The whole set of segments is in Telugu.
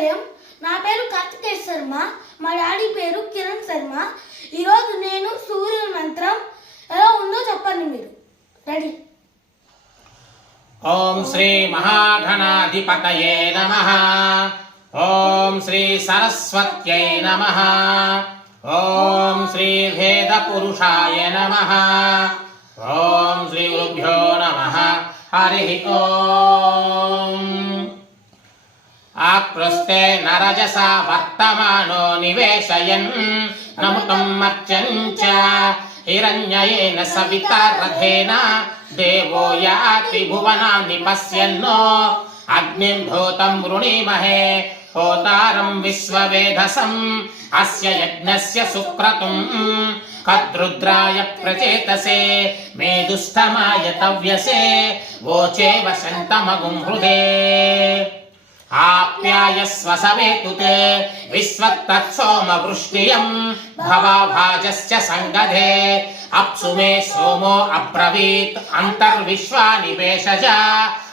ఉదయం. నా పేరు కార్తికేయ శర్మ మా డాడీ పేరు కిరణ్ శర్మ. ఈరోజు నేను సూర్యుని మంత్రం ఎలా ఉందో చెప్పండి మీరు. రెడీ ఓం శ్రీ మహాగణాధిపతయే నమ. ఓం శ్రీ సరస్వత్యై నమ. ఓం శ్రీ భేద పురుషాయ నమ. ఓం శ్రీ గురుభ్యో నమ. హరి ఓం. ఆకృష్టే నరజస వర్తమానో నివేశయన్ నముతం మర్చంచ. హిరణ్యయేన సవిత రథేన దేవో యాతి భువనాన్ని పశ్యన్నో. అగ్నిం భూతం వృణీమహే హోతారం విశ్వవేధసం. అస్య యజ్ఞస్య సుక్రతుం కద్రుద్రాయ ప్రచేతసే మేదుష్టమాయ తవ్యసే వోచే వసంతమగుం హృదే. ఆప్యాయస్వ సవేతు తే విశ్వత్తత్సోమవృష్టియం భవాభాజస్య సంగధే. అప్సు మే సోమో అబ్రవీత్ అంతర్విశ్వాని వేషజ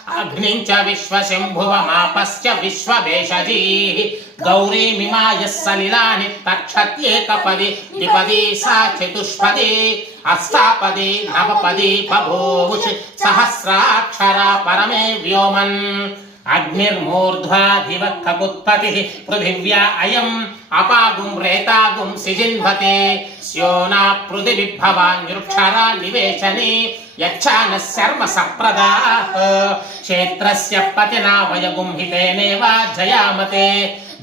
అగ్నిం చ విశ్వశంభువమాపస్య విశ్వభేషజీ. గౌరీమిమాయ సలిలాని తక్షత్యేకపది ద్విపది సా చతుష్పది. అష్టాపది నవపది బభూవుష్ సహస్రాక్షర పరమే వ్యోమన్ అగ్నిర్మూర్ధ్వాధివ కపుత్పతి పృథివ్యా అయం అపాగుం రేతాగుం సిజిన్వతే స్యోనా పృథివిభవాన్యుక్షరా నివేశని యచ్చాన శర్మ సప్రదా క్షేత్రస్య పతినా వయగుం హితేనేవ జయామతే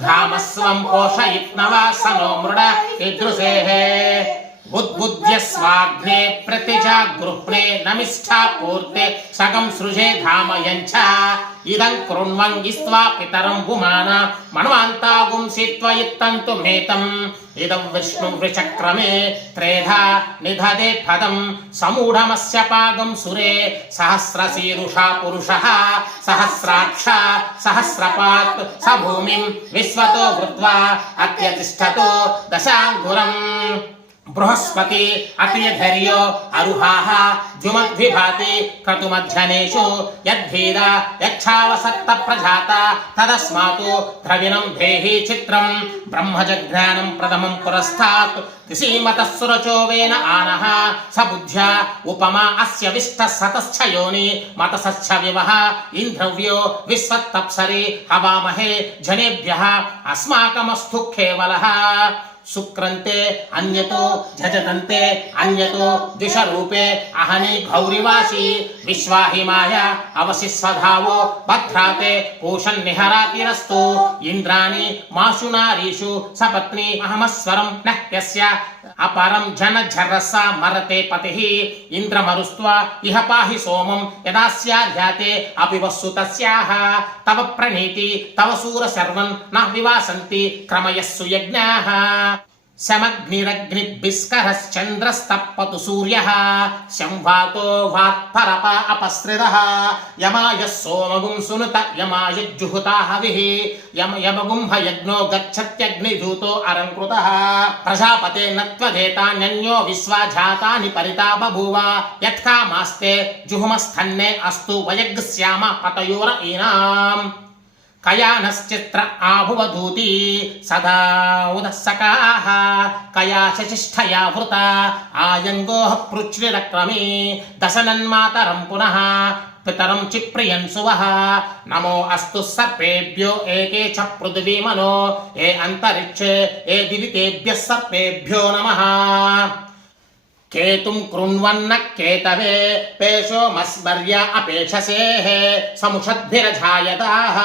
ఘామస్వం పోషయిత్నవా సనో మృడ ఇదృశేః ఉద్బుద్ధ్య స్వాగ్నే ప్రతిజాగృహ్ణే నమిష్ఠా పూర్తే సగం సృజే ధామయంచ ఇదం కృణ్వం ఇస్త్వా పితరం పుమాన మణ్వాంతాగుం సిత్వ ఇత్తంతు మేతం ఇదం విష్ణు వృషక్రమే త్రేధా నిధదే పదం సమూఢమస్య పాగం సురే సహస్రశీరుషా పురుషः సహస్రాక్ష సహస్రపాత్ స భూమిం విశ్వతో వృత్వా అత్యతిష్టతో దశాంగురం బృహస్పతి అత్యధర్యో అరుహాహ జుమద్విభాతి క్రతుమధ్యనేషు యద్భీద యక్షావసత్త ప్రజాత తదస్మాతు ద్రవిణం దేహి చిత్రం బ్రహ్మజజ్ఞానం ప్రథమం పురస్థాత్ దిశీమతः సురచోవేన ఆనః స బుద్ధ్యా ఉపమా అస్య విష్ట సతశ్చ యోని మతసశ్చ వివహ ఇంద్రవ్యో విశ్వత్తప్సరి హవామహే జనేభ్యः అస్మాకమస్తు కేవలః శుక్రంతే అన్యతో జజతంతే అన్యతో దిశరూపే అహని గౌరివాసి విశ్వాహిమాయ అవశిస్వధావో భద్రాతే పూషన్ నిహరాతిరస్తు ఇంద్రాణి మాషు నారీషు సపత్ని అహమస్వరం నహ్యస్య అపరం జన జరస మరతే పతి ఇంద్రమరుస్వ ఇహ పాహి సోమం యదాస్యాధ్యాతే అపి వస్సు తస్యాహ తవ ప్రణీతి తవ శూర సర్వం న వివాసంతి క్రమయస్సు యజ్ఞాః శమగ్నిరగ్నిభిస్కరశ్చంద్రస్తప్పతు సూర్య. శంవాతో వాత్పరప అపస్రిద యమాయ సోమగుం సునుత యమాయ జుహుతా హవి యమ యమగుంభ యజ్ఞో గచ్చత్యగ్నిధూతో అలంకృతः. ప్రజాపతే నత్వధేతాన్యన్యో విశ్వాజాతాని పరితా బభూవ యత్కామాస్తే జుహుమస్థన్నే అస్తు వయగ్స్యామ పతయోర ఈనాం. కయానశ్చిత్ర ఆభువధూతి సదా ఉదస్సకాహ కయా శశిష్ఠయా వృత ఆయంగోః పృచ్విరక్రమే దశనన్మాతరం పునః పితరం చిప్రియన్ సువః. నమో అస్తు సర్పేభ్యో ఏకే చ పృథివీమనో ఏ అంతరిక్షే ఏ దివితేభ్య సర్పేభ్యో నమః. కేతుం కృణ్వన్న కేతవే పేషో మస్మర్య అపేక్షసేః సముషద్భిరజాయతాః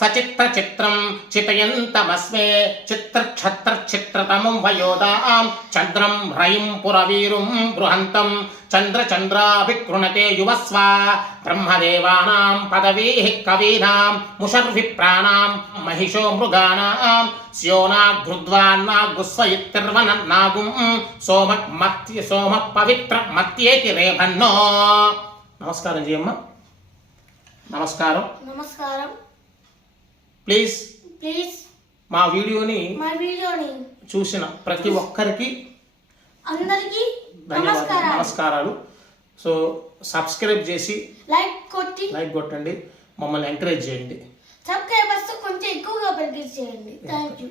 సచిత్ర చిత్రం చితయంతమస్మే చిత్రక్షత్రచిత్రతమం వయోదాం చంద్రం హ్రయిం పురవీరుం బృహంతం చంద్రచంద్రాభికృణతే యువస్వ బ్రహ్మదేవానాం పదవీః కవీనాం ముషర్విప్రాణాం మహిషో మృగాణాం స్యోనాఘృద్వాన్నాగుస్వయిత్తిర్వనన్నాగుం సోమ మత్య సోమ పవిత్ర మత్యేతి రేభన్నో నమస్కారం జయమ్మ నమస్కారం నమస్కారం ప్లీజ్ ప్లీజ్ మా వీడియోని మా వీడియోని చూసిన ప్రతి ఒక్కరికి అందరికీ నమస్కారాలు. సో సబ్స్క్రైబ్ చేసి లైక్ కొట్టి లైక్ కొట్టండి. మమ్మల్ని ఎంకరేజ్ చేయండి. సబ్స్క్రైబర్స్ కొంచెం ఎక్కువగా ప్రాక్టీస్ చేయండి. Thank you